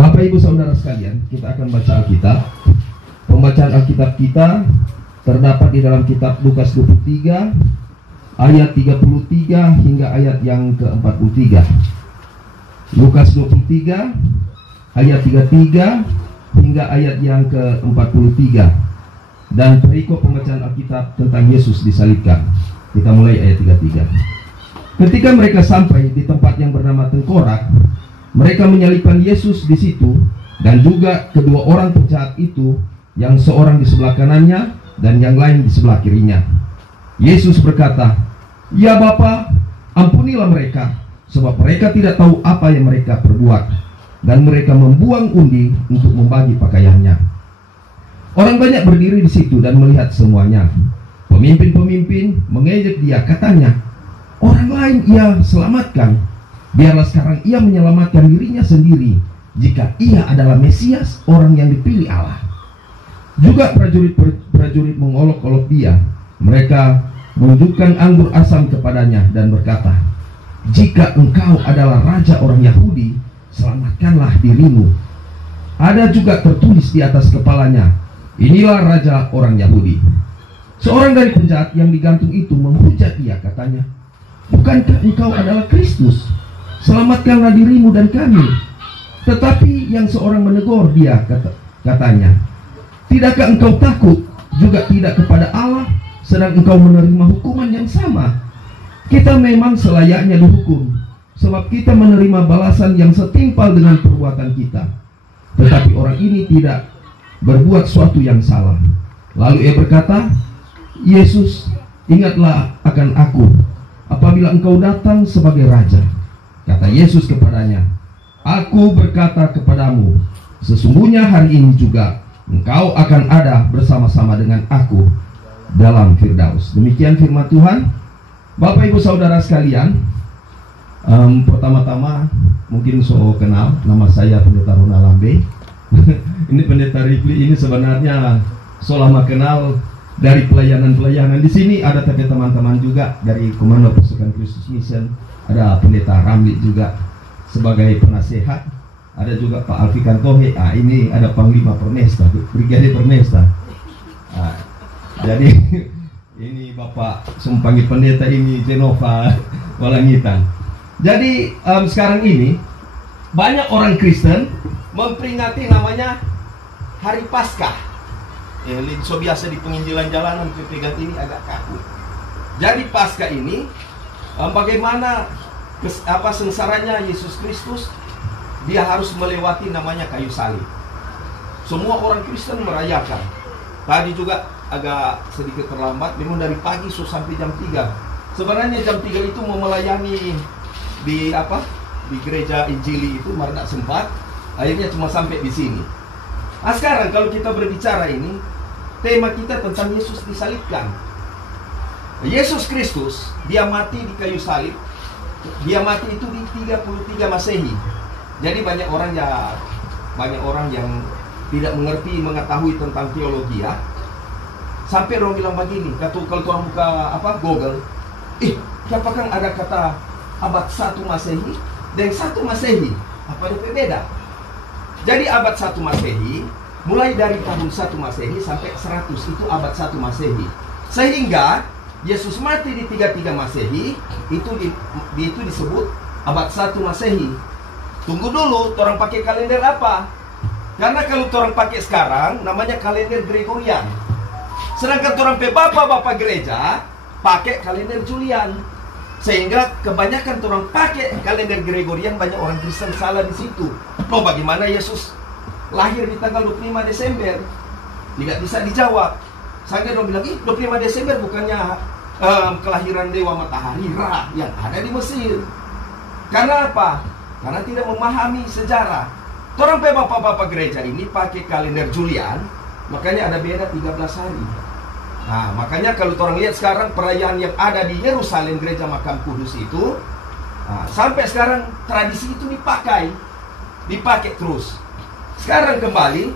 Bapak Ibu Saudara sekalian, kita akan baca Alkitab. Pembacaan Alkitab kita terdapat di dalam kitab Lukas 23 ayat 33 hingga ayat yang ke-43. Lukas 23 ayat 33 hingga ayat yang ke-43. Dan perikop pembacaan Alkitab tentang Yesus disalibkan. Kita mulai ayat 33. Ketika mereka sampai di tempat yang bernama Tengkorak, mereka menyalibkan Yesus di situ, dan juga kedua orang penjahat itu, yang seorang di sebelah kanannya dan yang lain di sebelah kirinya. Yesus berkata, "Ya Bapa, ampunilah mereka, sebab mereka tidak tahu apa yang mereka perbuat." Dan mereka membuang undi untuk membagi pakaiannya. Orang banyak berdiri di situ dan melihat semuanya. Pemimpin-pemimpin mengejek dia, katanya, "Orang lain ia selamatkan, biarlah sekarang ia menyelamatkan dirinya sendiri, jika ia adalah Mesias, orang yang dipilih Allah." Juga prajurit mengolok-olok dia. Mereka menunjukkan anggur asam kepadanya dan berkata, "Jika engkau adalah raja orang Yahudi, selamatkanlah dirimu." Ada juga tertulis di atas kepalanya, "Inilah raja orang Yahudi." Seorang dari penjahat yang digantung itu menghujat dia, katanya, "Bukankah engkau adalah Kristus? Selamatkanlah dirimu dan kami." Tetapi yang seorang menegur dia, katanya, "Tidakkah engkau takut juga tidak kepada Allah, sedang engkau menerima hukuman yang sama? Kita memang selayaknya dihukum, sebab kita menerima balasan yang setimpal dengan perbuatan kita. Tetapi orang ini tidak berbuat suatu yang salah." Lalu ia berkata, "Yesus, ingatlah akan aku apabila engkau datang sebagai raja." Kata Yesus kepadanya, "Aku berkata kepadamu, sesungguhnya hari ini juga engkau akan ada bersama-sama dengan aku dalam Firdaus." Demikian firman Tuhan. Bapak Ibu Saudara sekalian, pertama-tama mungkin kenal, nama saya Pendeta Ronald Lambe. Ini Pendeta Rifli ini sebenarnya lama kenal dari pelayanan-pelayanan. Di sini ada teman-teman juga dari Komando Pasukan Kristus Mission. Ada Pendeta Ramli juga sebagai penasehat. Ada juga Pak Alfikan Tohe. Ini ada Panglima Permesta, Brigadir Permesta. Jadi ini Bapak Sumpangi Pendeta ini Jenova Walangitan. Jadi sekarang ini banyak orang Kristen memperingati namanya Hari Paskah. So biasa di penginjilan jalanan pepegat ini agak kaku. Jadi Paskah ini bagaimana sengsaranya Yesus Kristus, dia harus melewati namanya kayu salib. Semua orang Kristen merayakan. Tadi juga agak sedikit terlambat, memang dari pagi sampai jam 3. Sebenarnya jam 3 itu mau melayani di gereja Injili itu, tidak sempat. Akhirnya cuma sampai di sini. Nah sekarang kalau kita berbicara ini, tema kita tentang Yesus disalibkan. Yesus Kristus, dia mati di kayu salib. Dia mati itu di 33 Masehi. Jadi banyak orang yang tidak mengetahui tentang teologi ya. Sampai orang bilang begini, kalau orang buka Google, apakah ada kata abad 1 Masehi dan 1 Masehi? Apa ada beda? Jadi abad 1 Masehi, mulai dari tahun 1 Masehi sampai 100 itu abad 1 Masehi. Sehingga Yesus mati di 33 Masehi, itu disebut abad 1 Masehi. Tunggu dulu, orang pakai kalender apa? Karena kalau orang pakai sekarang namanya kalender Gregorian. Sedangkan orang bapak-bapak gereja pakai kalender Julian. Sehingga kebanyakan orang pakai kalender Gregorian, banyak orang Kristen salah di situ. Loh, bagaimana Yesus lahir di tanggal 25 Desember? Tidak bisa dijawab. Sampai orang bilang, 25 Desember bukannya kelahiran Dewa Matahari Ra yang ada di Mesir. Karena apa? Karena tidak memahami sejarah. Orang bapak-bapak gereja ini pakai kalender Julian, makanya ada beda 13 hari. Nah, makanya kalau orang lihat sekarang perayaan yang ada di Yerusalem, gereja Makam Kudus itu, sampai sekarang tradisi itu dipakai terus. Sekarang kembali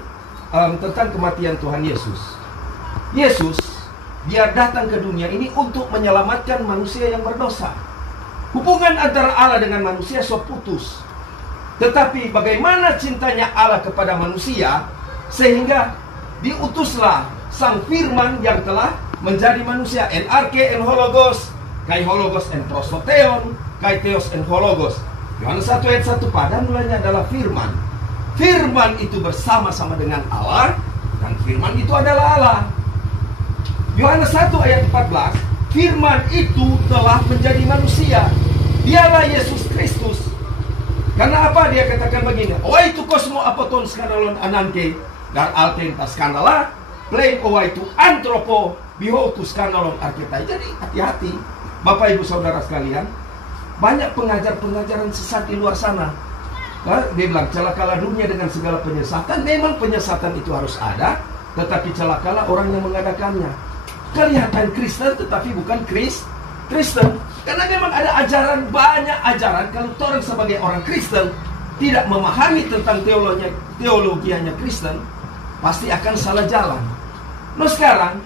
tentang kematian Tuhan Yesus. Yesus, dia datang ke dunia ini untuk menyelamatkan manusia yang berdosa. Hubungan antara Allah dengan manusia putus. Tetapi bagaimana cintanya Allah kepada manusia, sehingga diutuslah Sang Firman yang telah menjadi manusia. En arche en hologos, kai hologos en prosoteon, kai theos en hologos. Yohanes 1 ayat 1, pada mulanya adalah Firman. Firman itu bersama-sama dengan Allah, dan Firman itu adalah Allah. Yohanes 1 ayat 14, Firman itu telah menjadi manusia. Dialah Yesus Kristus. Karena apa dia katakan begini? Oa itu kosmo apoton skandalon ananke dar alten tas skandala, plain oa itu antropo bihotu skandalon arketai. Jadi hati-hati, Bapak Ibu Saudara sekalian, banyak pengajaran sesat di luar sana. Dia bilang celakalah dunia dengan segala penyesatan. Memang penyesatan itu harus ada, tetapi celakalah orang yang mengadakannya. Kelihatan Kristen tetapi bukan Kristen. Karena memang ada ajaran, banyak ajaran. Kalau orang sebagai orang Kristen tidak memahami tentang teologianya Kristen, pasti akan salah jalan. Nah sekarang,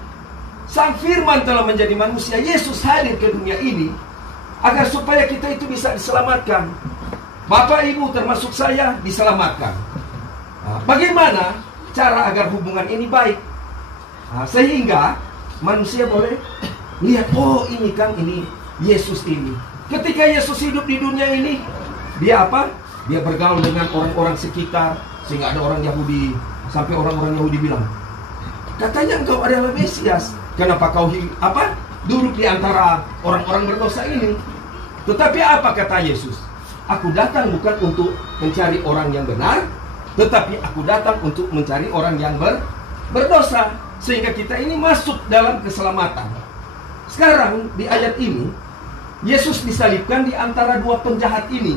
Sang Firman telah menjadi manusia. Yesus hadir ke dunia ini agar supaya kita itu bisa diselamatkan. Bapak Ibu termasuk saya diselamatkan. Nah, bagaimana cara agar hubungan ini baik? Nah, sehingga manusia boleh lihat, oh ini kan ini Yesus ini. Ketika Yesus hidup di dunia ini, dia apa? Dia bergaul dengan orang-orang sekitar, sehingga ada orang Yahudi, sampai orang-orang Yahudi bilang, katanya engkau adalah Mesias. Kenapa kau duduk di antara orang-orang berdosa ini? Tetapi apa kata Yesus? Aku datang bukan untuk mencari orang yang benar, tetapi aku datang untuk mencari orang yang berdosa, sehingga kita ini masuk dalam keselamatan. Sekarang di ayat ini, Yesus disalibkan di antara dua penjahat ini.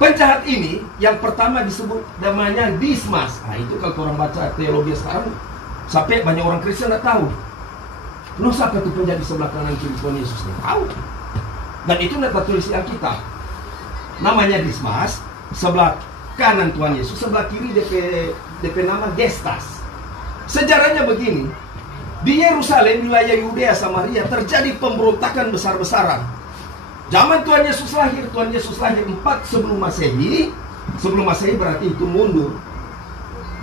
Penjahat ini yang pertama disebut namanya Dismas. Nah itu kalau orang baca teologi sekarang, sampai banyak orang Kristen tidak tahu. Loh siapa itu penjahat di sebelah kanan kiri Tuhan Yesus? Tidak tahu. Dan itu tidak tertulis di Alkitab. Namanya Dismas, sebelah kanan Tuhan Yesus, sebelah kiri DP nama Gestas. Sejarahnya begini, di Yerusalem, wilayah Yudea Samaria, terjadi pemberontakan besar-besaran. Zaman Tuhan Yesus lahir 4 sebelum Masehi. Sebelum Masehi berarti itu mundur.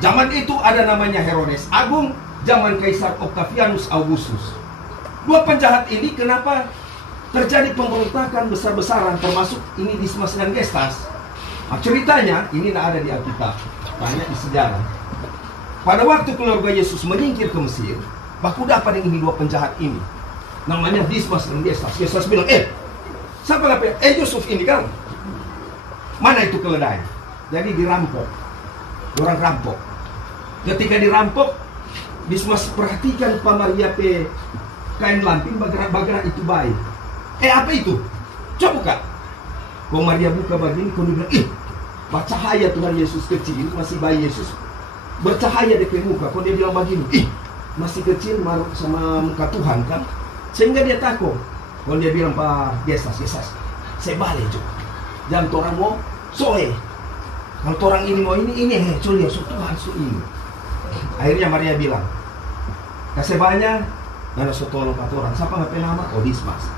Zaman itu ada namanya Herodes Agung, zaman Kaisar Octavianus Augustus. Dua penjahat ini kenapa terjadi pemberontakan besar-besaran, termasuk ini Dismas dan Gestas. Nah, ceritanya ini tidak ada di Alkitab, banyak di sejarah. Pada waktu keluarga Yesus menyingkir ke Mesir, baku dapat ini dua penjahat ini, namanya Dismas dan Gestas. Gestas bilang, siapa ngapain? Yusuf ini kan, mana itu keledai? Jadi dirampok, orang rampok. Ketika dirampok, Dismas perhatikan Pak Maria pe kain lampin bagara itu baik. Apa itu? Coba buka. Kau Maria buka begini, kau bilang, bercahaya Tuhan Yesus kecil, masih bayi Yesus, bercahaya di muka. Kau dia bilang begini, masih kecil maruk sama muka Tuhan kan, sehingga dia takut. Kalau dia bilang, Pak Gestas, saya balik juga. Jangan orang mau soe. Kalau orang ini mau ini cuy ya, Tuhan su ini. Akhirnya Maria bilang, kasih banyak, nana so tolong kata orang. Siapa ngapain nama? Oh Dismas.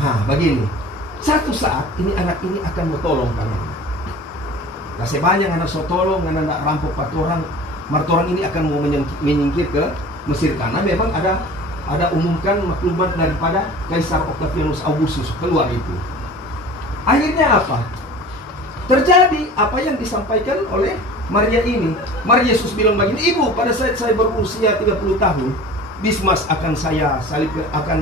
Nah begini, satu saat ini anak ini akan mau tolong kalian. Kasih banyak anak so tolong, anak nak rampok patorang. Martorang ini akan mau menyingkir ke Mesir, karena memang ada umumkan maklumat daripada Kaisar Octavianus Augustus keluar itu. Akhirnya apa? Terjadi apa yang disampaikan oleh Maria ini. Maria Yesus bilang begini, Ibu, pada saat saya berusia 30 tahun, Dismas akan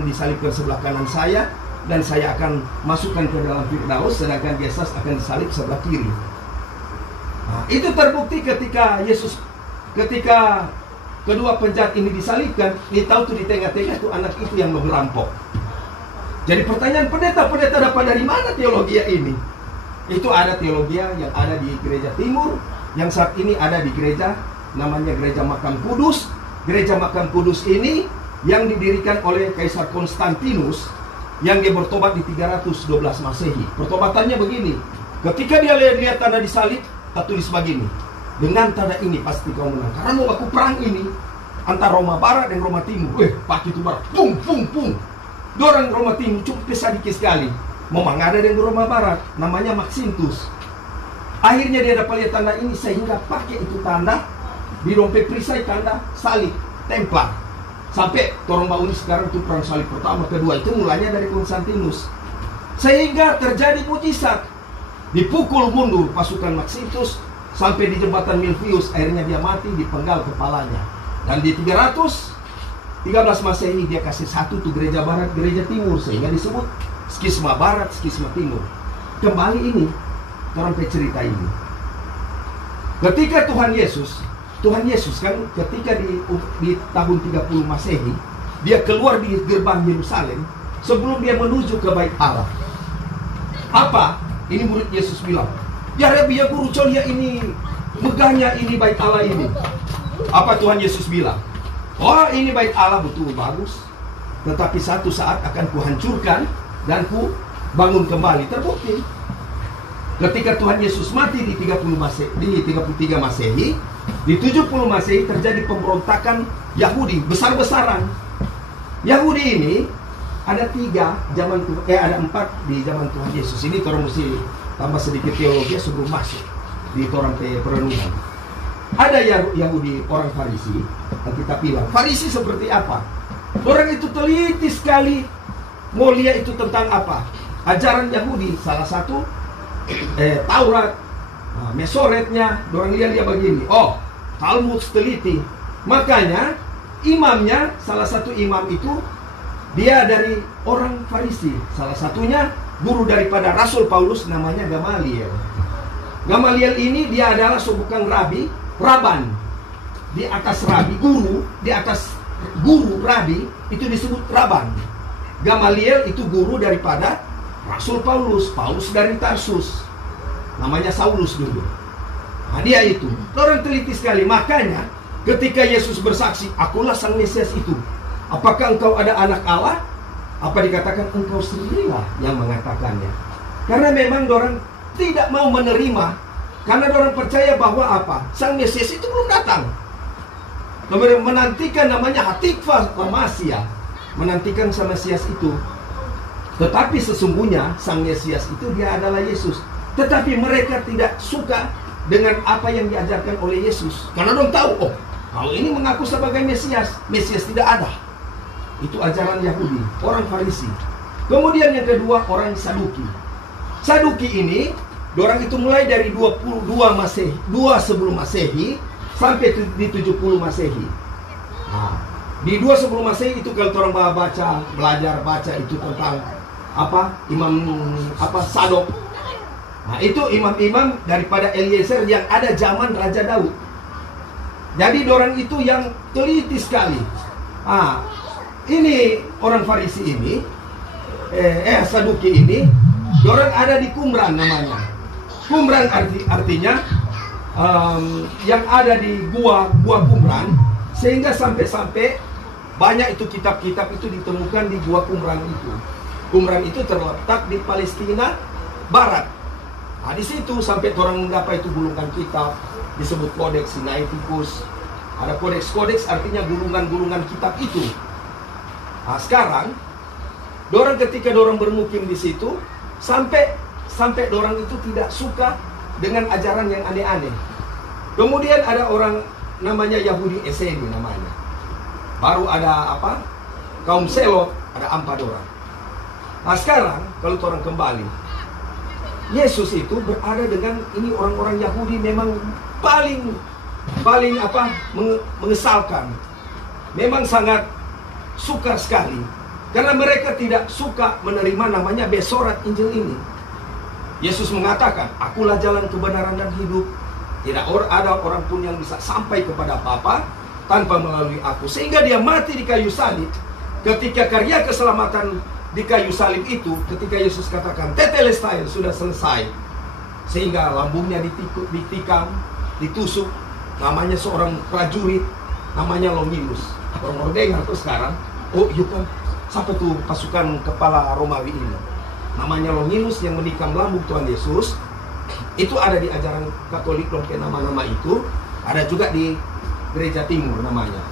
disalibkan sebelah kanan saya, dan saya akan masukkan ke dalam Firdaus, sedangkan Gestas akan disalib sebelah kiri. Nah, itu terbukti ketika kedua penjahat ini disalibkan. Dia tahu tuh di tengah-tengah itu anak itu yang mau merampok. Jadi pertanyaan pendeta dapat dari mana teologi ini? Itu ada teologi yang ada di gereja timur, yang saat ini ada di gereja namanya Gereja Makam Kudus. Gereja Makam Kudus ini yang didirikan oleh Kaisar Konstantinus, yang dia bertobat di 312 Masehi. Pertobatannya begini, ketika dia lihat tanda disalib, tertulis begini, dengan tanda ini pasti kau menang. Karena mau aku perang ini antara Roma Barat dan Roma Timur. Pak itu Barat, pung. Dua orang Roma Timur cuma sedikit sekali. Memang ada yang Roma Barat, namanya Maxentus. Akhirnya dia dapat lihat tanda ini, sehingga pakai itu tanda di dompet perisai, tanda salib, Templar. Sampai orang bau ini sekarang itu perang salib pertama, kedua, itu mulanya dari Konstantinus. Sehingga terjadi mujizat. Dipukul mundur pasukan Maxitus sampai di jembatan Milvius, akhirnya dia mati, dipenggal kepalanya. Dan di 313 Masehi dia kasih satu tuh gereja barat, gereja timur, sehingga disebut skisma barat, skisma timur. Kembali ini orang cerita ini. Ketika Tuhan Yesus kan ketika di tahun 30 Masehi, dia keluar di gerbang Yerusalem sebelum dia menuju ke Bait Allah. Apa? Ini murid Yesus bilang, "Ya Rabbi, ya Guru, colia ini megahnya ini Bait Allah ini." Apa Tuhan Yesus bilang? "Oh, ini Bait Allah betul bagus, tetapi satu saat akan kuhancurkan dan ku bangun kembali." Terbukti ketika Tuhan Yesus mati di 33 Masehi, di 70 Masehi terjadi pemberontakan Yahudi besar-besaran. Yahudi ini ada 4 di zaman Tuhan Yesus. Ini orang mesti tambah sedikit teologi sebelum masuk di orang perenungan. Ada Yahudi orang Farisi, dan kita bilang Farisi seperti apa? Orang itu teliti sekali mau lihat itu tentang apa? Ajaran Yahudi, salah satu Taurat, Mesoretnya, orang lihat dia begini. Oh, Talmud teliti. Makanya imamnya, salah satu imam itu dia dari orang Farisi. Salah satunya guru daripada Rasul Paulus, namanya Gamaliel. Gamaliel ini dia adalah sebuah raban. Di atas rabi, guru, di atas guru rabi itu disebut raban. Gamaliel itu guru daripada Rasul Paulus dari Tarsus. Namanya Saulus dulu. Nah, dia itu. Orang teliti sekali. Makanya ketika Yesus bersaksi, "Akulah Sang Mesias itu." Apakah engkau ada anak Allah? Apa dikatakan? Engkau sendirilah yang mengatakannya. Karena memang orang tidak mau menerima. Karena orang percaya bahwa apa? Sang Mesias itu belum datang. Kemudian menantikan namanya Hatikvah Lamasia. Menantikan Sang Mesias itu. Tetapi sesungguhnya Sang Mesias itu dia adalah Yesus. Tetapi mereka tidak suka dengan apa yang diajarkan oleh Yesus. Karena dong tahu, oh, kalau ini mengaku sebagai Mesias, Mesias tidak ada. Itu ajaran Yahudi, orang Farisi. Kemudian yang kedua, orang Saduki. Saduki ini, orang itu mulai dari 2 sebelum Masehi sampai di 70 Masehi. Nah, di 2 sebelum Masehi itu kalau orang belajar baca itu tentang Sadok. Nah, itu imam-imam daripada Eliezer yang ada zaman Raja Daud. Jadi orang itu yang teliti sekali. Ini orang Farisi ini, Saduki ini, orang ada di Qumran namanya. Qumran artinya yang ada di gua Qumran, sehingga sampai banyak itu kitab-kitab itu ditemukan di gua Qumran itu. Qumran itu terletak di Palestina Barat. Nah, di situ sampai orang mendapat itu gulungan kitab disebut Kodeks Sinaiticus. Ada kodeks artinya gulungan-gulungan kitab itu. Nah, sekarang ketika orang bermukim di situ sampai orang itu tidak suka dengan ajaran yang aneh-aneh. Kemudian ada orang namanya Yahudi Eseni namanya. Baru ada kaum Selot, ada 4 orang. Nah, sekarang kalau orang kembali, Yesus itu berada dengan ini orang-orang Yahudi memang paling mengesalkan. Memang sangat sukar sekali. Karena mereka tidak suka menerima namanya besorat Injil ini. Yesus mengatakan, "Akulah jalan kebenaran dan hidup. Tidak ada orang pun yang bisa sampai kepada Bapa tanpa melalui aku." Sehingga dia mati di kayu salib. Ketika karya keselamatan di kayu salib itu, ketika Yesus katakan tetelestai, sudah selesai, sehingga lambungnya ditikam, ditusuk, namanya seorang prajurit namanya Longinus. Orang dengar tuh sekarang, oh iya kan, sampai tuh pasukan kepala Romawi ini namanya Longinus yang menikam lambung Tuhan Yesus. Itu ada di ajaran Katolik, nama-nama itu ada juga di gereja timur namanya.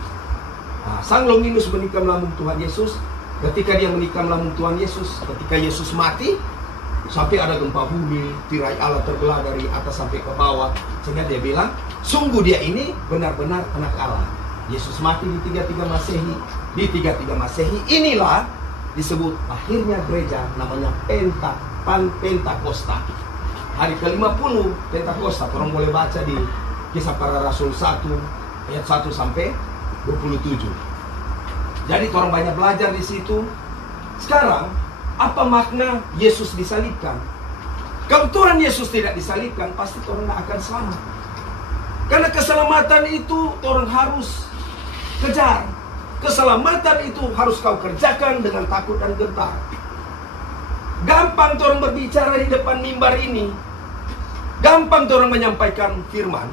Nah, Sang Longinus menikam lambung Tuhan Yesus. Ketika dia menikam lambung Tuhan Yesus, ketika Yesus mati, Sampai ada gempa bumi, tirai Allah terbelah dari atas sampai ke bawah. Sehingga dia bilang, sungguh dia ini benar-benar anak Allah. Yesus mati di 33 Masehi. Di 33 Masehi inilah disebut akhirnya gereja, namanya Pentakosta. Hari ke-50 Pentakosta. Orang boleh baca di Kisah Para Rasul 1 ayat 1 sampai 27. Jadi orang banyak belajar di situ. Sekarang, apa makna Yesus disalibkan? Kalau Tuhan Yesus tidak disalibkan, pasti orang tidak akan selamat. Karena keselamatan itu orang harus kejar. Keselamatan itu harus kau kerjakan dengan takut dan gentar. Gampang orang berbicara di depan mimbar ini, gampang orang menyampaikan firman.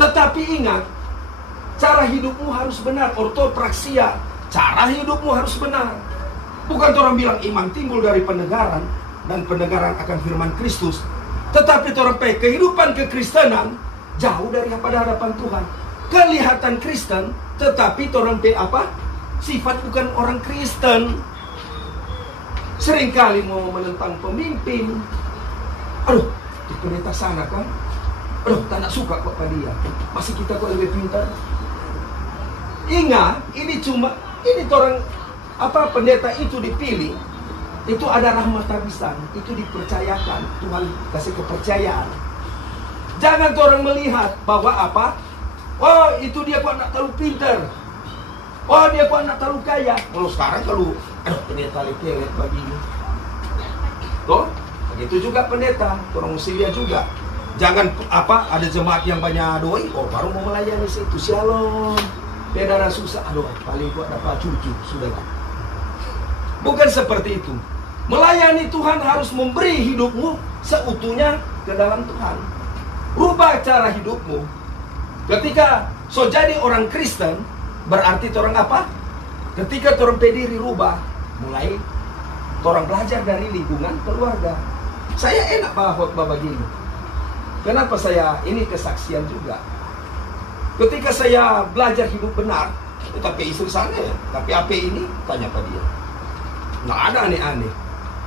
Tetapi ingat, cara hidupmu harus benar. Ortopraksia, cara hidupmu harus benar. Bukan orang bilang iman timbul dari pendengaran, dan pendengaran akan firman Kristus. Tetapi orang kehidupan kekristenan jauh dari hadapan Tuhan. Kelihatan Kristen, tetapi orang apa? Sifat bukan orang Kristen. Seringkali mau menentang pemimpin. Aduh, di pendeta sana kan? Aduh, tak nak suka kok pada dia. Masih kita kok lebih pintar. Ingat, ini orang apa pendeta itu dipilih, itu ada rahmat tabisan, itu dipercayakan, Tuhan kasih kepercayaan. Jangan orang melihat bahwa apa? Oh, itu dia kok nak terlalu pintar. Oh, dia kok nak terlalu kaya. Kalau sekarang aduh, pendeta lelet begini. Tuh, begitu juga pendeta, orang musilia juga. Jangan apa? Ada jemaat yang banyak doi, oh baru mau melayani situ. Shalom. Beda susah, aduh, paling kuat dapat cucu, sudahlah. Bukan seperti itu. Melayani Tuhan harus memberi hidupmu seutuhnya ke dalam Tuhan. Rubah cara hidupmu. Ketika so jadi orang Kristen, berarti orang apa? Ketika orang pediri rubah, mulai orang belajar dari lingkungan keluarga. Saya enak khotbah begini. Kenapa saya ini kesaksian juga? Ketika saya belajar hidup benar, tapi istri sana ya, tapi apa ini? Tanya pada dia. Nggak ada aneh-aneh.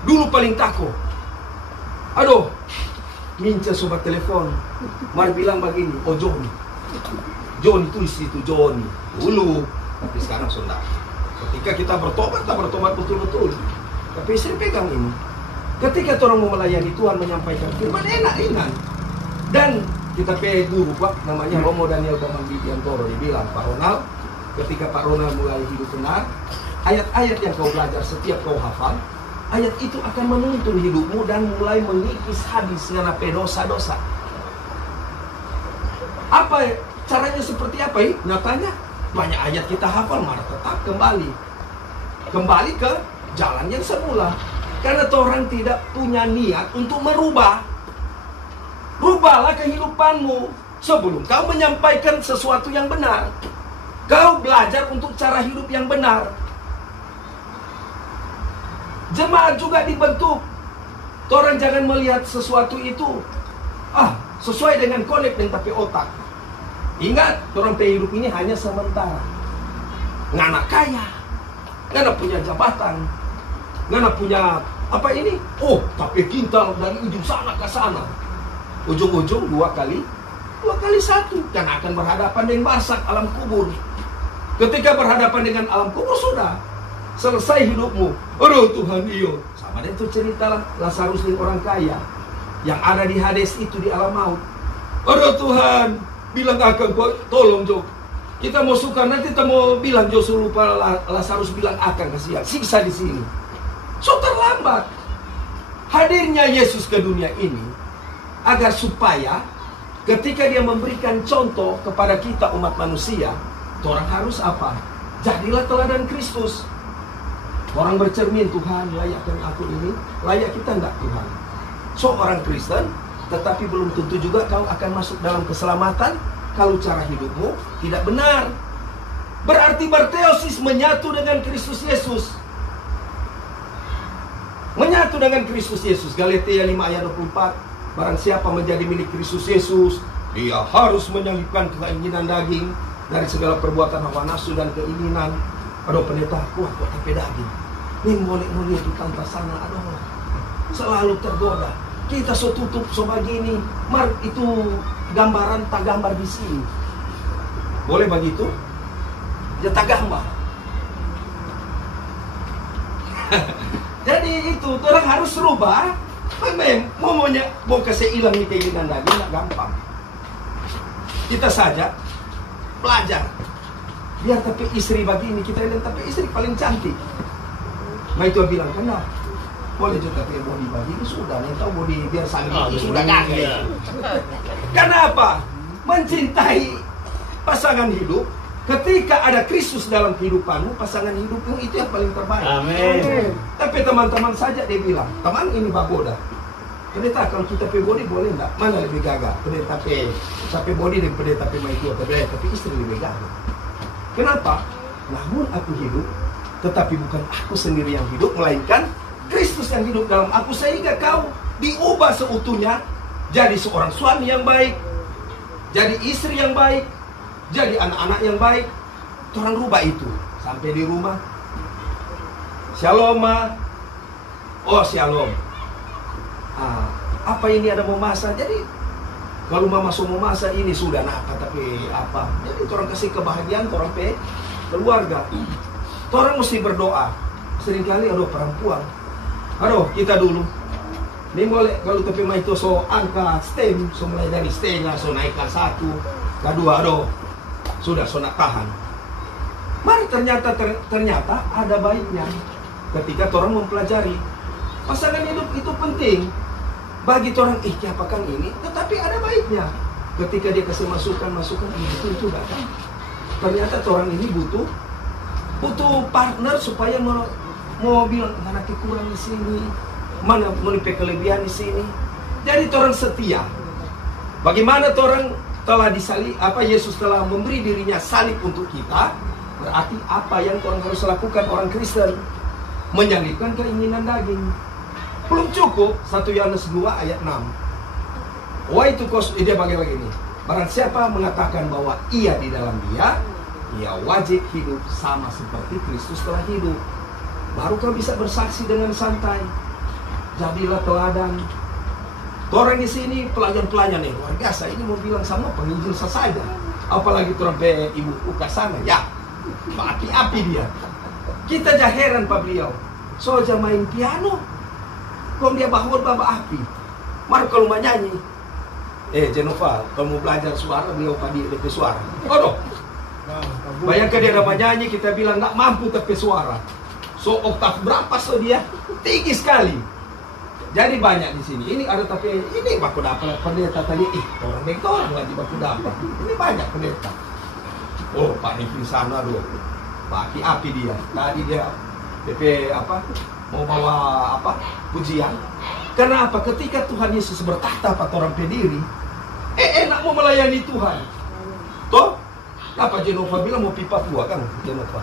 Dulu paling takut. Aduh, minta sobat telepon. Mari bilang begini, oh Johnny tulis itu Johnny. Dulu, tapi sekarang sudah. Ketika kita bertobat betul-betul. Tapi saya pegang ini. Ketika orang mau melayani Tuhan, menyampaikan firman enak. Dan kita pe guru Pak, namanya Romo Daniel Bambang Bibiantoro, dibilang, Pak Ronald, ketika Pak Ronald mulai hidup benar, ayat-ayat yang kau belajar setiap kau hafal, ayat itu akan menuntun hidupmu dan mulai mengikis habis dengan dosa-dosa. Apa caranya seperti apa? Nyatanya banyak ayat kita hafal, malah tetap kembali ke jalan yang semula. Karena orang tidak punya niat untuk merubah. Rubahlah kehidupanmu sebelum kau menyampaikan sesuatu yang benar. Kau belajar untuk cara hidup yang benar. Jemaat juga dibentuk. Orang jangan melihat sesuatu itu sesuai dengan connecting tapi otak. Ingat, orang hidup ini hanya sementara. Ngana kaya, ngana punya jabatan, ngana punya apa ini? Oh, tapi kintal dari ujung sana ke sana. Ujung-ujung dua kali satu. Dan akan berhadapan dengan basak alam kubur. Ketika berhadapan dengan alam kubur sudah selesai hidupmu. Aduh Tuhan iyo. Sama dengan itu cerita Lazarus dengan orang kaya yang ada di Hades itu di alam maut. Aduh Tuhan, bilang akan kau tolong Jo. Kita mau suka nanti kita mau bilang Jo suruh lupa Lazarus bilang akan kasihan. Siksa di sini. So terlambat. Hadirnya Yesus ke dunia ini agar supaya ketika dia memberikan contoh kepada kita umat manusia, orang harus apa? Jadilah teladan Kristus. Orang bercermin, Tuhan layakkan aku ini, layak kita enggak Tuhan? So orang Kristen, tetapi belum tentu juga kau akan masuk dalam keselamatan kalau cara hidupmu tidak benar. Berarti berteosis menyatu dengan Kristus Yesus. Menyatu dengan Kristus Yesus. Galatia 5 ayat 24. Barang siapa menjadi milik Kristus Yesus, dia harus menyalipkan keinginan daging dari segala perbuatan hawa nafsu dan keinginan. Aduh pendeta, kuat tapi daging. Ini molek-molek di tanpa sana, aduh. selalu tergoda. Kita so tutup so begini, mar itu gambaran tak gambar di sini. Boleh begitu? Ya tak gambar. Jadi itu orang harus rubah. Memang maunya mau kasih hilang nih keinginan daging nggak gampang. Kita saja belajar. Biar tapi istri begini kita lihat tapi istri paling cantik. Nah itu bilang kena. Boleh juga pakai body begini sudah, yang tahu body biar sangat sudah gagal. Kenapa? Mencintai pasangan hidup. Ketika ada Kristus dalam kehidupanmu, pasangan hidupmu itu yang paling terbaik. Amin. Tapi teman-teman saja dia bilang, teman ini bagoda. Pendeta kalau kita pakai body boleh enggak? Mana lebih gagah? Pendeta pakai body dan pendeta pakai itu, tapi istri lebih gagah. Kenapa? Namun aku hidup, tetapi bukan aku sendiri yang hidup, melainkan Kristus yang hidup dalam aku, sehingga kau diubah seutuhnya jadi seorang suami yang baik, jadi istri yang baik, jadi anak-anak yang baik. Orang rubah itu sampai di rumah. Shalom ma. Oh shalom. Apa ini ada mau masak? Jadi kalau mama mau masak ini sudah napa tapi apa? Jadi orang kasih kebahagiaan orang keluarga. Orang mesti berdoa. Seringkali aduh perempuan. Aduh, kita dulu. Ini boleh kalau tapi mah itu so angka stem, so mulai dari setengah, so naik ke 1, kedua, aduh, sudah so nak tahan. Mari ternyata ada baiknya ketika orang mempelajari pasangan hidup itu penting bagi orang. Apakan ini, tetapi ada baiknya ketika dia kasih masukan itu enggak kan? Ternyata orang ini butuh partner supaya mau bilang mana kekurang di sini, mana menipe kelebihan di sini. Jadi orang setia. Bagaimana orang telah disalib, Yesus telah memberi dirinya salib untuk kita, berarti apa yang orang harus lakukan orang Kristen? Menyalibkan keinginan daging. Belum cukup 1 Yohanes 2 ayat 6. Wah itu dia bagi-bagi ini. Barang siapa mengatakan bahwa ia di dalam dia wajib hidup sama seperti Kristus telah hidup. Baru kau bisa bersaksi dengan santai. Jadilah teladan. Orang di sini pelayan-pelayan nih luar biasa. Ini mau bilang sama penginjil saja. Apalagi orang ibu uka sana ya. Api-api dia. Kita heran Pak beliau. Soalnya main piano. Kok dia bahur baba api. Baru kalau mau nyanyi. Jenova, kalau mau belajar suara beliau padi DP suara. Aduh. Bayangkan dia ada nyanyi kita bilang nggak mampu tapi suara. So oktav berapa so dia? Tinggi sekali. Jadi banyak di sini. Ini ada tapi ini baku dapat pendeta tadi. Orang orang lagi baku dapat. Ini banyak pendeta. Oh Pak Nifri sana dulu. Baki api dia. Tadi dia DP mau bawa pujian. Kenapa? Ketika Tuhan Yesus bertahta pada orang pediri, enak mau melayani Tuhan. Toh? Apa Jenova bilang mau pipa tua kan? Jenova.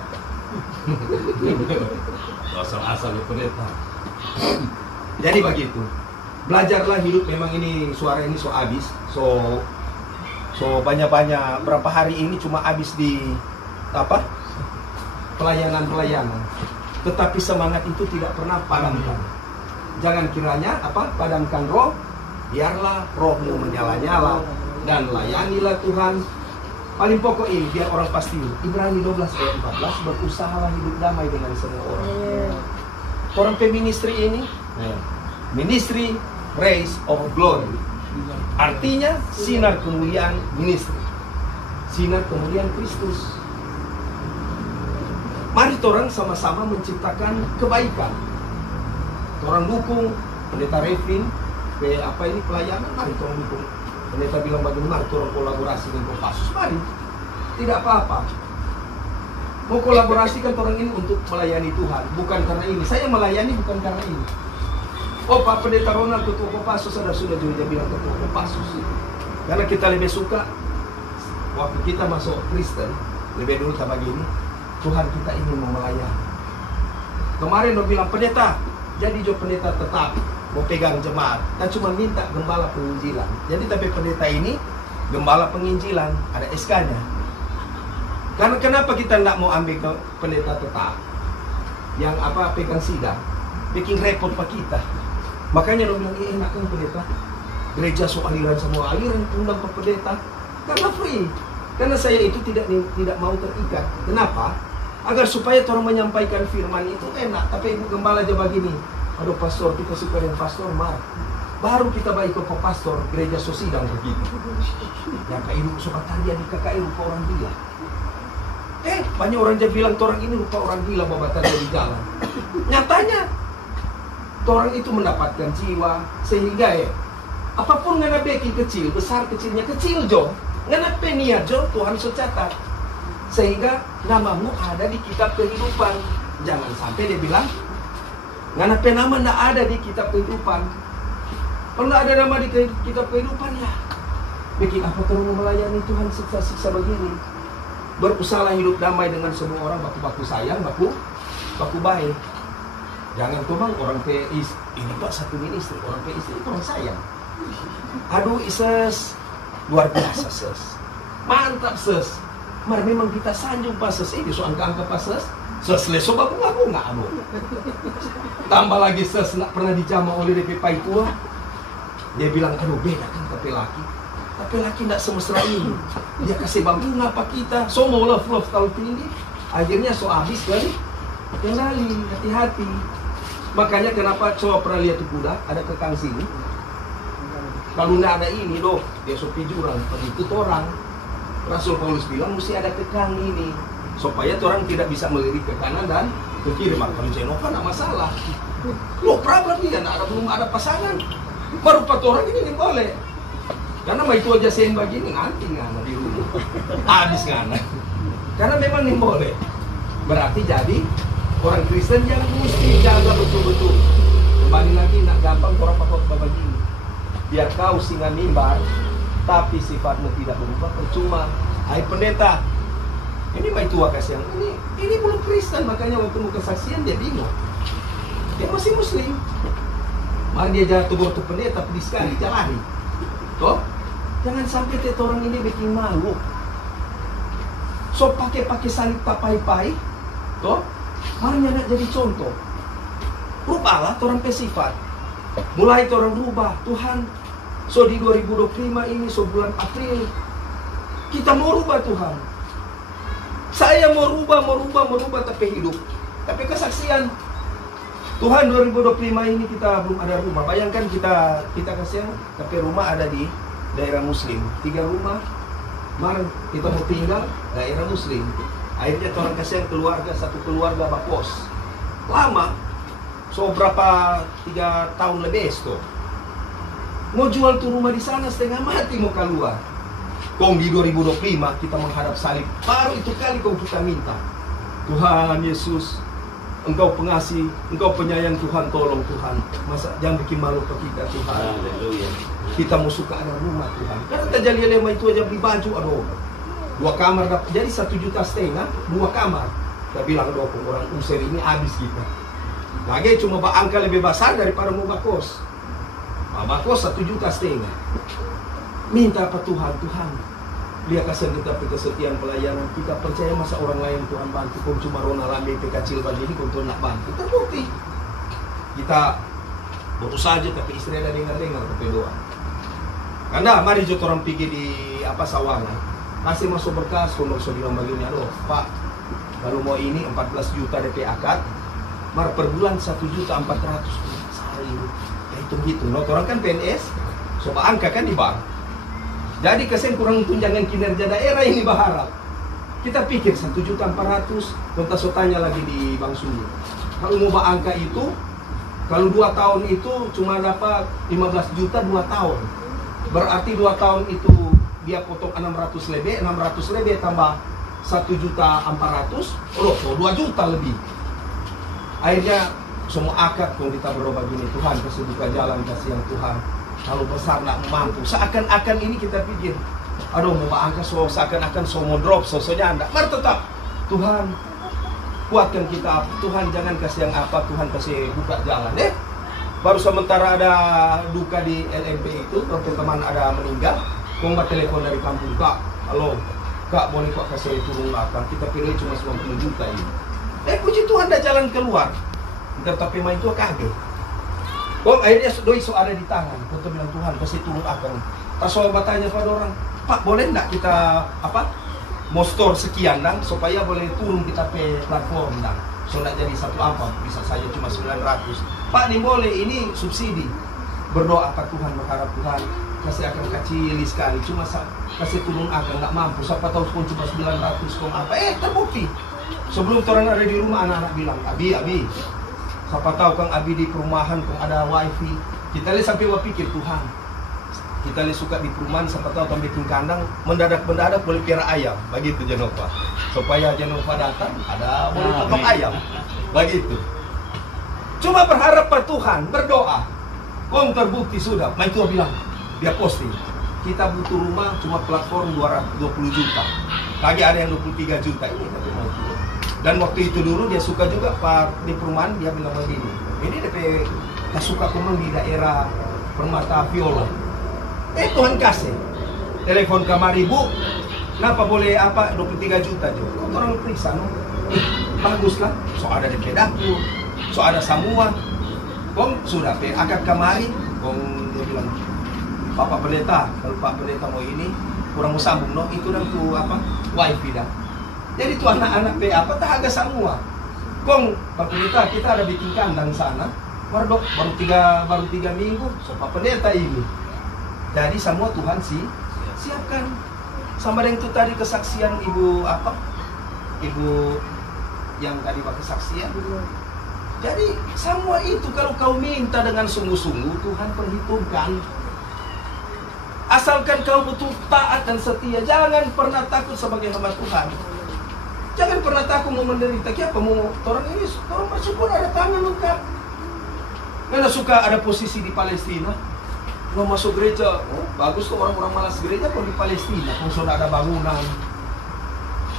Asal-asal pendeta. Jadi begitu. Belajarlah hidup memang ini suara ini so habis. So banyak-banyak berapa hari ini cuma habis di pelayanan. Tetapi semangat itu tidak pernah padamkan. Jangan kiranya padamkan roh. Biarlah rohmu menyala-nyala dan layanilah Tuhan. Paling pokok ini biar orang pasti. Ibrani 12 ayat 14, berusahalah hidup damai dengan semua orang. Orang peministri ini, ministry rays of glory. Artinya sinar kemuliaan ministry, sinar kemuliaan Kristus. Mari orang sama-sama menciptakan kebaikan. Orang dukung pendeta Revin, pelayanan, mari orang dukung. Pendeta bilang bagaimana orang kolaborasi dengan Kopassus, mari. Tidak apa-apa. Mau kolaborasi kan orang ini untuk melayani Tuhan, bukan karena ini. Saya melayani bukan karena ini. Oh Pak Pendeta Ronald ketua Kopassus, sudah juga bilang ketua Kopassus. Karena kita lebih suka waktu kita masuk Kristen, lebih dulu kita begini, Tuhan kita ingin mau melayani. Kemarin dia bilang pendeta, jadi jo pendeta tetap mau pegang jemaat, kan cuma minta gembala penginjilan. Jadi tapi pendeta ini gembala penginjilan, ada SK-nya. Karena kenapa kita tidak mau ambil ke pendeta tetap yang pegang sidang, bikin repot pak kita. Makanya dia bilang, enak kan pendeta, gereja so aliran semua aliran, undang ke pendeta, karena free. Karena saya itu tidak mau terikat. Kenapa? Agar supaya orang menyampaikan firman itu enak. Tapi ibu gembala aja begini, aduh pastor, kita suka dengan pastor, baru kita baik ke pastor, gereja so sidang begitu. Yang kak ibu sobat tarian di kakak ibu rupa orang gila. Banyak orang jadi bilang orang ini rupa orang gila bawa tarian di jalan. Nyatanya orang itu mendapatkan jiwa, sehingga apapun ngana beki kecil, besar kecilnya kecil jo, ngana peniat jo, Tuhan so catat. Sehingga namamu ada di kitab kehidupan. Jangan sampai dia bilang ngana nama ndak ada di kitab kehidupan. Kalau nggak ada nama di kitab kehidupan, ya bikin apa terus melayani Tuhan siksa-siksa begini. Berusaha hidup damai dengan semua orang, baku sayang, baku baik. Jangan tuh bang, orang PIS ini pak satu ministry, orang PIS itu orang sayang. Aduh Ises, luar biasa ses, mantap ses. Memang kita sanjung pas ses ini, so angka pas ses leso baku nggak aduh. Tambah lagi ses nggak pernah dijamah oleh DP tua. Dia bilang, aduh beda kan tapi laki nggak semesra ini. Dia kasih bangun apa kita, so mau love tahun ini. Akhirnya so habis kan, kendali, hati-hati. Makanya kenapa coba pernah lihat tuh kuda, ada kekang sini. Kalau nggak ada ini doh, dia sopi jurang, begitu orang. Rasul Paulus bilang mesti ada kekang ini, supaya orang tidak bisa melirik ke kanan dan ke kiri. Kalau Jenova nggak masalah. Loh problem dia, belum ada pasangan. Baru 4 orang ini boleh. Karena itu aja sen begini nanti ngana di rumah. Habis ngana. Karena memang ini boleh. Berarti jadi orang Kristen yang mesti jaga betul-betul. Kembali lagi nak gampang orang pakot begini. Biar kau singa mimbar, tapi sifatmu tidak berubah, percuma. Hai pendeta, ini mai tua kasih yang ini belum Kristen, makanya waktu mau kesaksian dia bingung. Dia masih Muslim. Mari dia jatuh tuh pendeta pedih sekali, jalani. Toh, jangan sampai orang ini bikin malu. So pakai salib tapai-pai, toh, mari nak jadi contoh. Rubahlah orang pesifat. Mulai orang rubah, Tuhan. So di 2025 ini, so bulan April, kita mau rubah Tuhan. Saya mau rubah tapi hidup. Tapi kesaksian. Tuhan 2025 ini kita belum ada rumah. Bayangkan kita kasihan, tapi rumah ada di daerah Muslim. 3 rumah, mari kita mau tinggal daerah Muslim. Akhirnya orang kasihan satu keluarga bakos. Lama, so berapa 3 tahun lebih itu. Mau jual tuh rumah di sana setengah mati mau keluar. Kong di 2025 kita menghadap salib. Baru itu kali kau kita minta, Tuhan Yesus, Engkau pengasih, Engkau penyayang Tuhan, tolong Tuhan. Masa jangan bikin malu ke kita Tuhan. Haleluya. Kita mau suka ada rumah Tuhan. Karena terjadi lema itu aja beli baju, aduh. 2 kamar dapat jadi 1,5 juta, 2 kamar. Kita bilang doa orang usir ini habis kita. Lagi cuma angka lebih besar daripada mau bakos. Bakos 1,5 juta. Minta apa Tuhan? Dia kasih kita kesetiaan pelayanan. Kita percaya masa orang lain Tuhan bantu. Kau cuma Rona Lambe kecil begini kau Tuhan nak bantu. Terbukti. Kita putus saja tapi istri ada dengar tapi doa. Karena mari jauh orang pergi di sawangan. Kasih masuk berkas. Kau bisa bilang begini, aduh Pak, kalau mau ini 14 juta DP akad, mar per bulan 1,400.000. Saya hitung-hitung. Orang kan PNS, coba angka kan di bank. Jadi kesen kurang tunjangan kinerja daerah ini berharap. Kita pikir 1,400.000, kita tanya lagi di Bank Sulu. Kalau mau angka itu, kalau 2 tahun itu cuma dapat 15 juta 2 tahun. Berarti 2 tahun itu dia potong 600 lebih tambah 1,400.000, oh 2 juta lebih. Akhirnya semua akad kalau kita berubah gini, Tuhan kasih buka jalan, kasih yang Tuhan. Kalau besar nak mampu, seakan-akan ini kita pikir, aduh mau angka seakan-akan mau drop, sosonya anda. Mari tetap, Tuhan kuatkan kita, Tuhan jangan kasih yang apa, Tuhan kasih buka jalan. Baru sementara ada duka di LMP itu, teman ada meninggal, kau nggak telepon dari kampung, Kak, halo, Kak boleh kok kasih turun apa? Kita pilih cuma 90 juta ini. Puji Tuhan ada jalan keluar. Tetapi main itu kaget. Kok akhirnya doi so ada di tangan. Kita bilang Tuhan kasih turun akan. Tas soal bertanya pada orang, Pak boleh enggak kita mau store sekian dang supaya boleh turun kita ke platform dang. So enggak jadi satu apa, bisa saja cuma 900. Pak ini boleh, ini subsidi. Berdoa ke Tuhan, berharap Tuhan kasih akan kecil sekali, cuma kasih turun akan nggak mampu. Siapa tahu pun cuma 900 kong apa. Terbukti. Sebelum orang ada di rumah, anak-anak bilang, Abi, siapa tahu Kang Abi di perumahan kong ada wifi. Kita lihat sampai pikir Tuhan. Kita lihat suka di perumahan, siapa tahu tambah bikin kandang, mendadak boleh piara ayam, begitu Jenova. Supaya Jenova datang, ada boleh potong ayam, begitu. Cuma berharap per Tuhan, berdoa. Kong terbukti sudah. Mai tua bilang, dia posting. Kita butuh rumah cuma platform 220 juta. Lagi ada yang 23 juta ini. Dan waktu itu dulu dia suka juga Pak di perumahan, dia bilang begini. Ini DP suka perumahan di daerah Permata Viola. Tuhan kasih. Telepon kamari, Bu. Kenapa boleh 23 juta juga? Orang periksa, no? Bagus kan? So ada DP dapur, so ada semua. Kong sudah akad kamari, kong dia bilang, Bapak Pendeta, kalau Pak Pendeta mau ini kurang mau sambung, no? Itu dan tuh wifi dah. Jadi tuh anak-anak tak ada semua. Kong Pak Pendeta kita ada bikin kandang sana, baru 3 minggu, so Pak Pendeta ini. Jadi semua Tuhan siapkan. Sama dengan itu tadi kesaksian ibu yang tadi kesaksian. Jadi semua itu kalau kau minta dengan sungguh-sungguh, Tuhan perhitungkan. Asalkan kau betul taat dan setia, jangan pernah takut sebagai hamba Tuhan. Jangan pernah takut mau menderita. Kenapa mau orang ini? Orang bersyukur ada tangan lengkap. Karena suka ada posisi di Palestina. Mau masuk gereja, bagus tuh orang-orang malas gereja kalau di Palestina. Kalau sudah ada bangunan.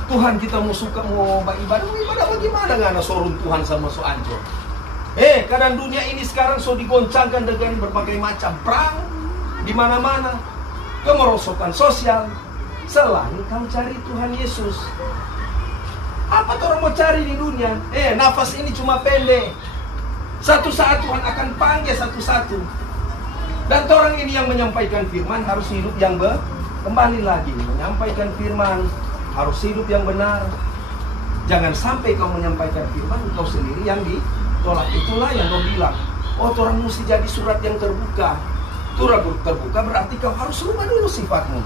Tuhan kita mau suka mau ibadah bagaimana nggak ada sorun Tuhan sama so ancur. Keadaan dunia ini sekarang so digoncangkan dengan berbagai macam perang di mana-mana, kemerosotan sosial. Selain kau cari Tuhan Yesus, apa tuh orang mau cari di dunia? Nafas ini cuma pendek. Satu saat Tuhan akan panggil satu-satu. Dan orang ini yang menyampaikan firman harus hidup yang kembali lagi menyampaikan firman. Harus hidup yang benar. Jangan sampai kau menyampaikan firman kau sendiri yang ditolak. Itulah yang kau bilang, orang mesti jadi surat yang terbuka. Surat terbuka berarti kau harus rubah dulu sifatmu.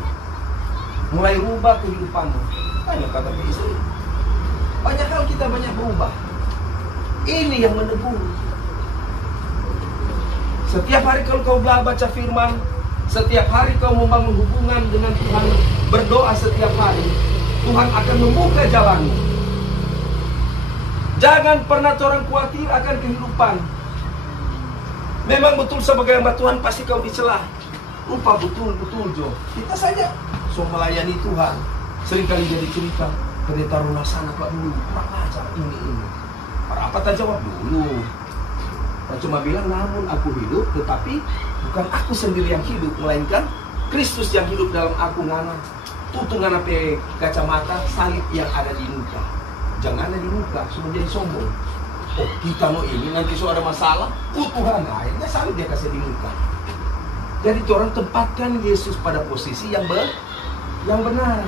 Mulai rubah kehidupanmu. Tanya kata istri. Banyak hal kita banyak berubah. Ini yang menegur. Setiap hari kalau kau baca firman, setiap hari kau membangun hubungan dengan Tuhan, berdoa setiap hari, Tuhan akan membuka jalanmu. Jangan pernah orang khawatir akan kehidupan. Memang betul sebagai hamba Tuhan pasti kau dicelah. Lupa betul Jo. Kita saja so melayani Tuhan. Seringkali jadi cerita, pendeta rumah sana Pak dulu, kurang ajar ini. Para apa tak jawab dulu. Dan cuma bilang, namun aku hidup, tetapi bukan aku sendiri yang hidup, melainkan Kristus yang hidup dalam aku. Ngana tutungan apa kacamata salib yang ada di muka. Jangan ada di muka, sudah jadi sombong. Kita mau ini nanti so ada masalah, Tuhan akhirnya salib dia kasih di muka. Jadi orang tempatkan Yesus pada posisi yang benar.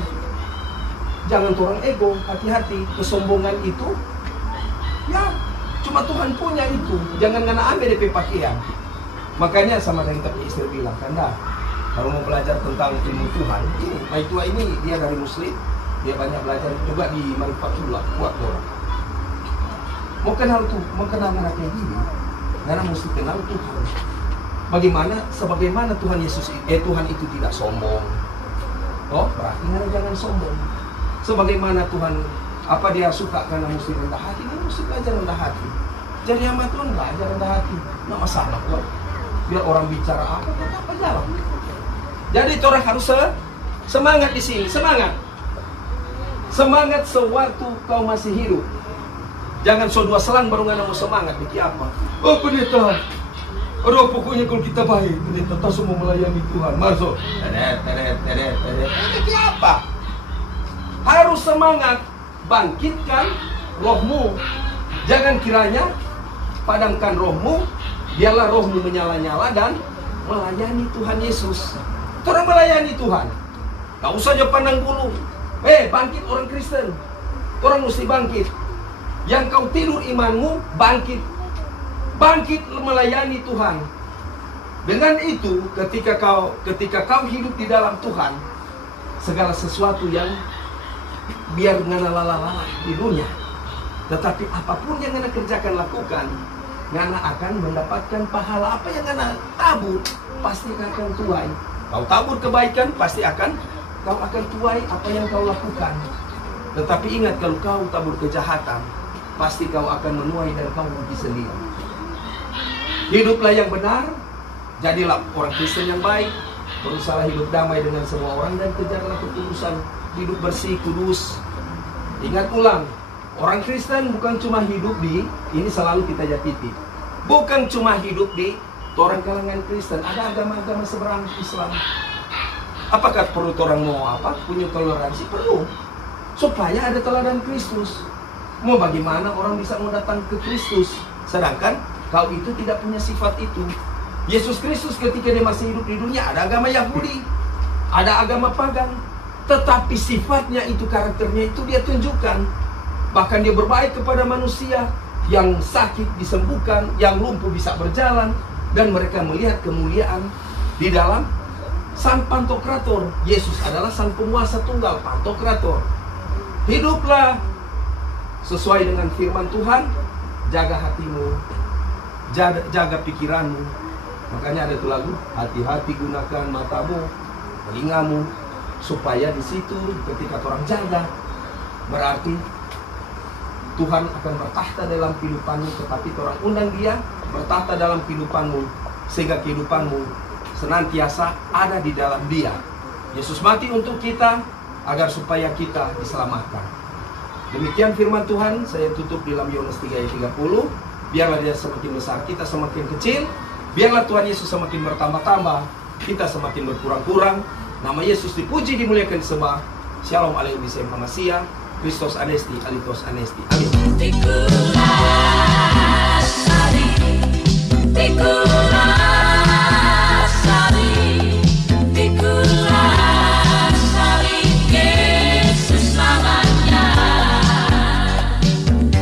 Jangan orang ego, hati-hati. Kesombongan itu ya cuma Tuhan punya itu. Jangan ngana ambil DP pakaian. Makanya sama dengan tapi istri bilang, Kanda, kalau mau belajar tentang ilmu Tuhan, ini Maitua ini dia dari Muslim, dia banyak belajar juga di Marifatullah, kuat orang. Mau kenal tuh, mau kenal anaknya gini, karena mesti kenal Tuhan. Sebagaimana Tuhan Yesus, Tuhan itu tidak sombong. Berarti jangan sombong. Sebagaimana Tuhan, apa dia suka karena mesti rendah hati, dia mesti belajar rendah hati. Jadi hamba Tuhan belajar rendah hati, nggak masalah kok. Biar orang bicara apa jalan. Jadi orang harus semangat di sini, semangat sewaktu kau masih hidup. Jangan so dua selang baru nggak mau semangat. Bikin apa? Pendeta, pokoknya kalau kita baik, pendeta tak semua melayani Tuhan. Masuk. Bikin apa? Harus semangat, bangkitkan rohmu. Jangan kiranya padamkan rohmu Biarlah rohmu menyala-nyala dan melayani Tuhan Yesus. Orang melayani Tuhan, gak usah aja pandang bulu. Bangkit orang Kristen. Orang mesti bangkit. Yang kau tidur imanmu, bangkit. Bangkit melayani Tuhan. Dengan itu, ketika kau hidup di dalam Tuhan, segala sesuatu yang biar ngana lalala di dunia, tetapi apapun yang ngana kerjakan, lakukan, ngana akan mendapatkan pahala. Apa yang ngana tabur, pasti akan tuai. Kau tabur kebaikan, pasti kau akan tuai apa yang kau lakukan. Tetapi ingat, kalau kau tabur kejahatan, pasti kau akan menuai dan kau rugi sendiri. Hiduplah yang benar, jadilah orang Kristen yang baik, berusaha hidup damai dengan semua orang, dan kejarlah kekudusan, hidup bersih, kudus. Ingat ulang, orang Kristen bukan cuma hidup di, ini selalu kita jatiti, bukan cuma hidup di orang kalangan Kristen, ada agama-agama seberang Islam. Apakah perlu orang mau punya toleransi? Perlu, supaya ada teladan Kristus. Mau bagaimana orang bisa mau datang ke Kristus, sedangkan kau itu tidak punya sifat itu. Yesus Kristus ketika dia masih hidup di dunia, ada agama Yahudi, ada agama pagan, tetapi sifatnya itu, karakternya itu dia tunjukkan. Bahkan dia berbaik kepada manusia, yang sakit disembuhkan, yang lumpuh bisa berjalan, dan mereka melihat kemuliaan di dalam Sang Pantokrator. Yesus adalah Sang Penguasa Tunggal, Pantokrator. Hiduplah sesuai dengan firman Tuhan, jaga hatimu, jaga pikiranmu. Makanya ada itu lagu, hati-hati gunakan matamu, telingamu, supaya di situ ketika orang jaga, berarti Tuhan akan bertahta dalam kehidupanmu. Tetapi orang undang dia bertahta dalam kehidupanmu, sehingga kehidupanmu senantiasa ada di dalam dia. Yesus mati untuk kita, agar supaya kita diselamatkan. Demikian firman Tuhan. Saya tutup di dalam Yohanes 3 ayat 30. Biarlah dia semakin besar, kita semakin kecil. Biarlah Tuhan Yesus semakin bertambah-tambah, kita semakin berkurang-kurang. Nama Yesus dipuji, dimuliakan, disembah. Shalom alaikum warahmatullahi wabarakatuh. Christos Anesti, Alitos Anesti. Amin.